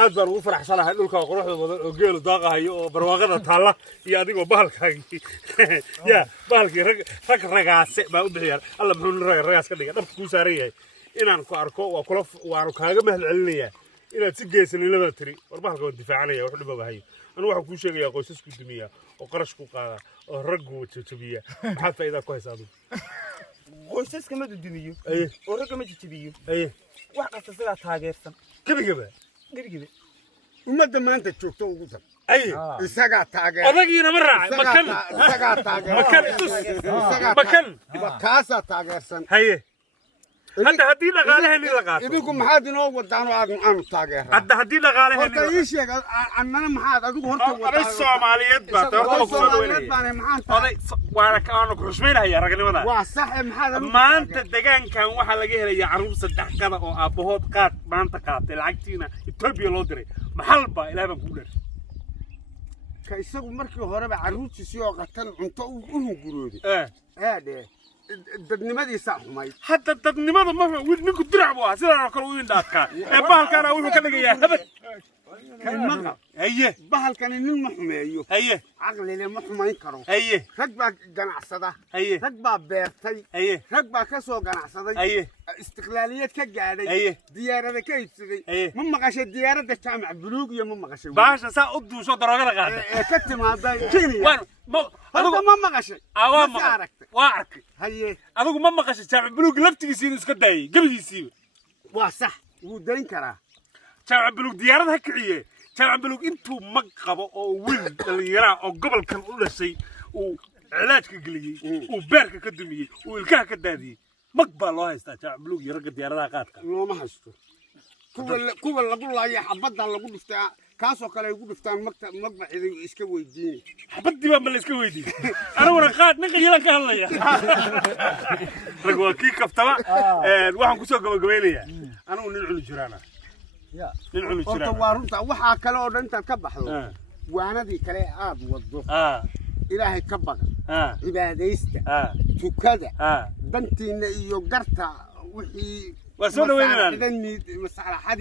aad baan ugu faraxsanahay dhulka quruxda badan oo geel daaqahayo oo barwaaqada taala iyo adigoo bahalkaagi ya bahalkii ragaase baa u bixiyay alla muxuu ragaas ka dhigay dhabta ku saaran yahay inaan ku arko waan kaaga mahad celinayaa inaad si geesinimada tiri war bahalka waa difaacanaya wax dhib bahayo anu waxa ku sheegaya qoysasku dumiya oo qarash ku qaada oo raggu jajabiya maxaa faa'iido ku haysaa adigu qoysaska ma dumiyo oo ragga ma jajabiyo wax kasta sida taageersan gabagaba ummadda maanta joogto ugu dar isagaa taageer adagiina ma raacay isagaa taageer makan kaasaa taageersan haye hadda haddii dhaqaalaheeni la qaato idinku maxaad inoo wadaan oo aanu taageero hadda haddii dhaqaalaheeni horta ii sheeg annana maxaad adigu horta wadaa Soomaaliyeed baa waana kaanu ku xushmeynaya ragnimada waa sax maxaad maanta deegaankan waxa laga helayaa caruur saddex qada oo aabahood qaad maanta qaatay lacagtiina Itoobiya loo diray maxal baa ilaahay baan ku dheer ka isagu markii horeba caruurtiisii oo qatan cunto u hungurooday dadnimadiisa xumay hadda dadnimada ma ninku dirac buu ah sidoo kale uu indhaadka bahalkana wuxuu ka dhigayaa habad haye bahalkani nin ma xumeeyo haye aqli leh ma xumayn karo haye rag baa ganacsada haye rag baa beertay haye rag baa ka soo ganacsaday haye istiqlaaliyad ka gaadhay haye diyaarada ka iibsaday ma maqashay diyaaradda jaamac buluug iyo ma maqashay baasha saa u duusho daroogada qaada ka timaada Kenya adigu ma maqashay waa arkay haye adigu ma maqashay jaamac buluug laftigiisa inuu iska daayay gabigiisii waa sax wuu dayn karaa jaamac buluug diyaarada ha kiciye jaamac buluug intuu mag qabo oo wiil dhalinyara oo gobolkan u dhashay uu cilaajka geliyay uu beerka ka dumiyay uu ilkaha ka daadiyay mag baa loo haystaa jaamac buluug iyo ragga diyaaradaha qaadka looma haysto kuwa lagu laayay xabadda lagu dhiftaa kaasoo kale ay ugu dhiftaan magba ciidan iska weydiin xabaddii baa ma la iska weydiin aniguna qaad ninka yeelan ka hadlaya rag waa kii kaftaba waxaan kusoo gabagabeynayaa anigu nin cuni jiraana nin cuni jiraan horta waa runta waxaa kale oo dhan intaad ka baxdo waanadii kale aad wado ilaahay ka baqa cibaadaysta tukada dantiina iyo garta wixii وسوي وين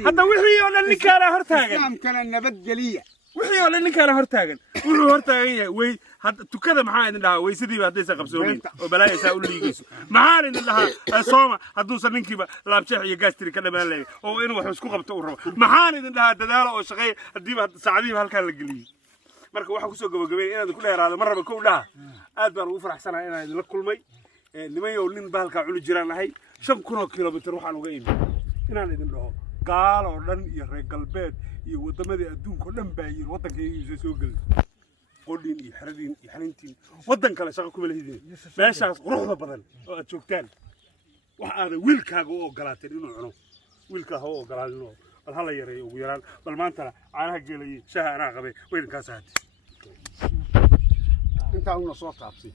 هذا وحي ولا نكاله هرتاجن نعم كان نبت جلية وحي ولا نكاله هرتاجن وحي هرتاجن وي هذا تكذا معاي إن لها ويسدي بعدين سقبسوني وبلاي سأقول لي جيسو معاي إن لها صومة هدوس ننكي لا بشيء يجاستري كلام عليه أو إنه وحسكو قبته معاي إن لها دلالة أو شقي الديب سعدي بهالكلام الجلي مركو واحد كسوق قبل أنا كل هذا مرة بكون لها أدبر وفرح سنة أنا لكل مي لما يقولين بهالك على الجيران هاي 5 كيلومتر waxaan uga iibin inaan idin dhaho gaal oo dhan iyo reer galbeed iyo wadamadii adduunka oo dhan baa yiri wadankayga soo gal qodin iyo xaradin iyo xalintiin wadan kale shaqo kuma leeyihiin meeshaas quruxda badan oo aad joogtaan wax aad wiilkaaga u ogolaatay inuu cuno wiilkaaga u ogolaadino bal hala yareeyo ugu yaraan bal maanta caanaha geelay shaha anaa qabay weynkaas ahaatay انت اول صوت عبسي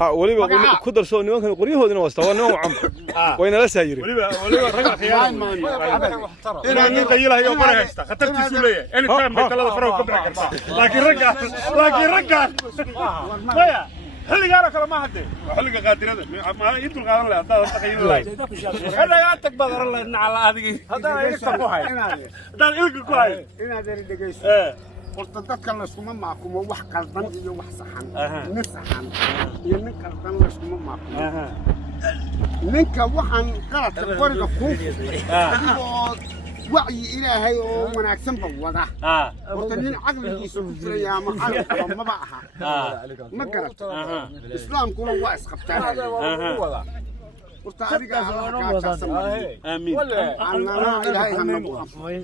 ها وليبا كدر سو نيمكن قريهودنا واستوا نو عم وين لا سايري وليبا رجع خيال انا نقيلها يوم مره هيستا خطرتي سوليه اني فاهم ثلاثه فرق كبر لكن رجع مايا حلي قالك ما حد حلي قادرده ما يدل قادر له هذا تقييم لا انا انت بدر الله ان على هذه هذا يستقوها هذا الك كويس انا داري دغيس قلت dadkan la isuma maakumo wax qaldan iyo wax saxan nin saxan iyo nin qaldan la isuma maakumo ninka waxaan qaladka qoriga ku oo wacyi ilaahay oo wanaagsan ba wada horta nin aqligiisa ku jiraya ma xal ma aha ma garato islaamkuna waa isqabtaan horta adiga آمين أنا إلهي هم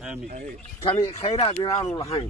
آمين كان خيرات ينالوا لهين